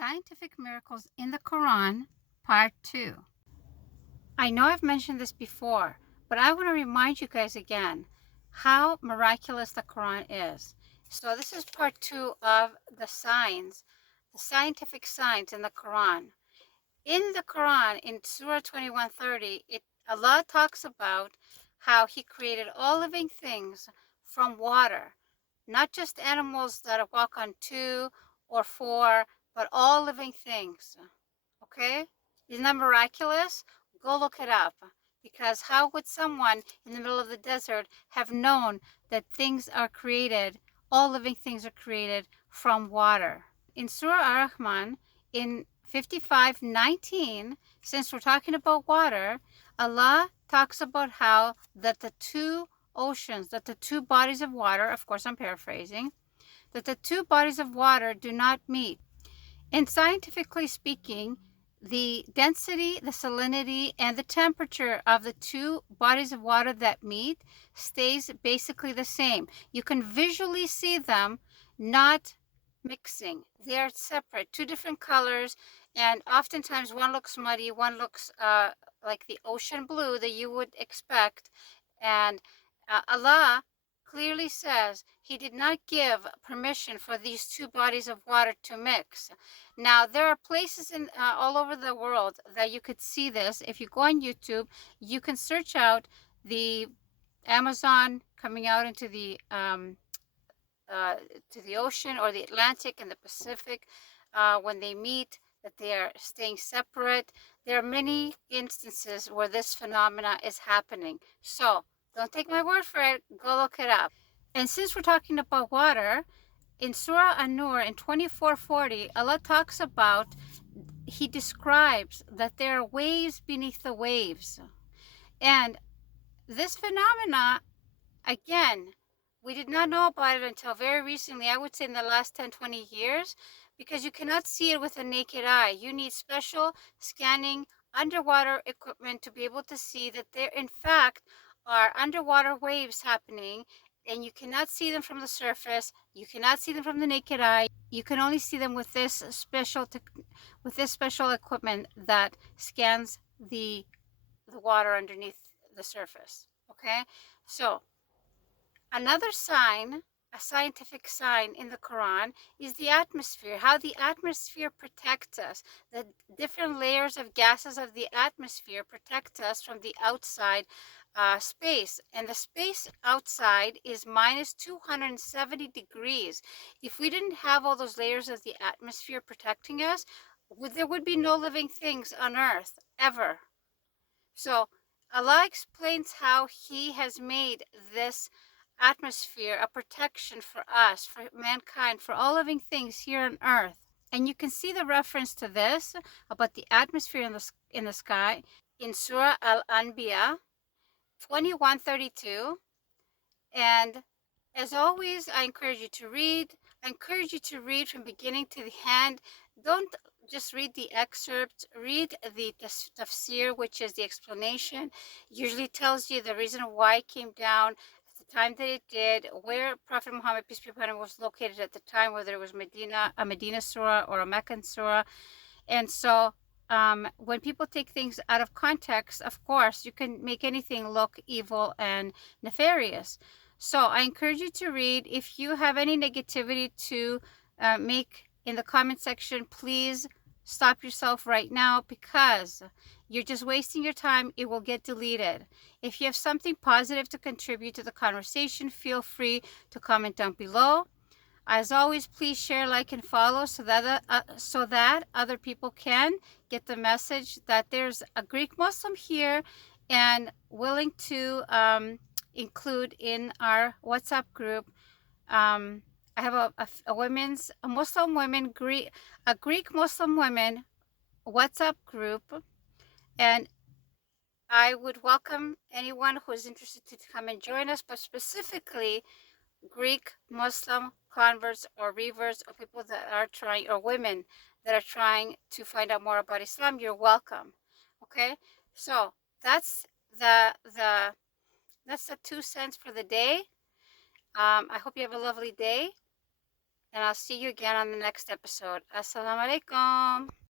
Scientific Miracles in the Quran, Part 2. I know I've mentioned this before, but I want to remind you guys again how miraculous the Quran is. So this is Part 2 of the signs, the scientific signs in the Quran. In the Quran, in Surah 2130, Allah talks about how He created all living things from water, not just animals that walk on two or four, but all living things. Okay? Isn't that miraculous? Go look it up. Because how would someone in the middle of the desert have known that things are created, all living things are created from water? In Surah Ar-Rahman, in 55:19, since we're talking about water, Allah talks about how that the two oceans, that the two bodies of water, of course I'm paraphrasing, that the two bodies of water do not meet. And scientifically speaking, the density, the salinity, and the temperature of the two bodies of water that meet stays basically the same. You can visually see them not mixing. They are separate, two different colors, and oftentimes one looks muddy, one looks like the ocean blue that you would expect. And Allah clearly says He did not give permission for these two bodies of water to mix. Now, there are places in all over the world that you could see this. If you go on YouTube, you can search out the Amazon coming out into to the ocean, or the Atlantic and the Pacific when they meet, that they are staying separate. There are many instances where this phenomena is happening. So don't take my word for it. Go look it up. And since we're talking about water, in Surah An-Nur in 2440, Allah talks about, He describes that there are waves beneath the waves. And this phenomena, again, we did not know about it until very recently, I would say in the last 10-20 years, because you cannot see it with a naked eye. You need special scanning underwater equipment to be able to see that there, in fact, are underwater waves happening, and you cannot see them from the surface. You cannot see them from the naked eye. You can only see them with this special equipment that scans the water underneath the surface. Okay, so another sign, a scientific sign in the Quran, is the atmosphere, how the atmosphere protects us. The different layers of gases of the atmosphere protect us from the outside space. And the space outside is minus 270 degrees. If we didn't have all those layers of the atmosphere protecting us, there would be no living things on Earth, ever. So Allah explains how He has made this atmosphere a protection for us, for mankind, for all living things here on Earth. And you can see the reference to this about the atmosphere in the sky in Surah Al-Anbiya 21:32. And as always, I encourage you to read. I encourage you to read from beginning to the end. Don't just read the excerpt. Read the tafsir, which is the explanation. Usually tells you the reason why it came down at the time that it did, where Prophet Muhammad, peace be upon him, was located at the time, whether it was a Medina surah or a Meccan surah. And so when people take things out of context, of course, you can make anything look evil and nefarious. So I encourage you to read. If you have any negativity to make in the comment section, please stop yourself right now, because you're just wasting your time. It will get deleted. If you have something positive to contribute to the conversation, feel free to comment down below. As always, please share, like, and follow so that other people can get the message that there's a Greek Muslim here and willing to include in our WhatsApp group. I have a Muslim women, a Greek Muslim women WhatsApp group, and I would welcome anyone who is interested to come and join us, but specifically Greek Muslim converts or reverts, or people that are trying, or women that are trying to find out more about Islam. You're welcome. Okay, so that's the 2 cents for the day. I hope you have a lovely day. and I'll see you again on the next episode. Assalamu alaikum.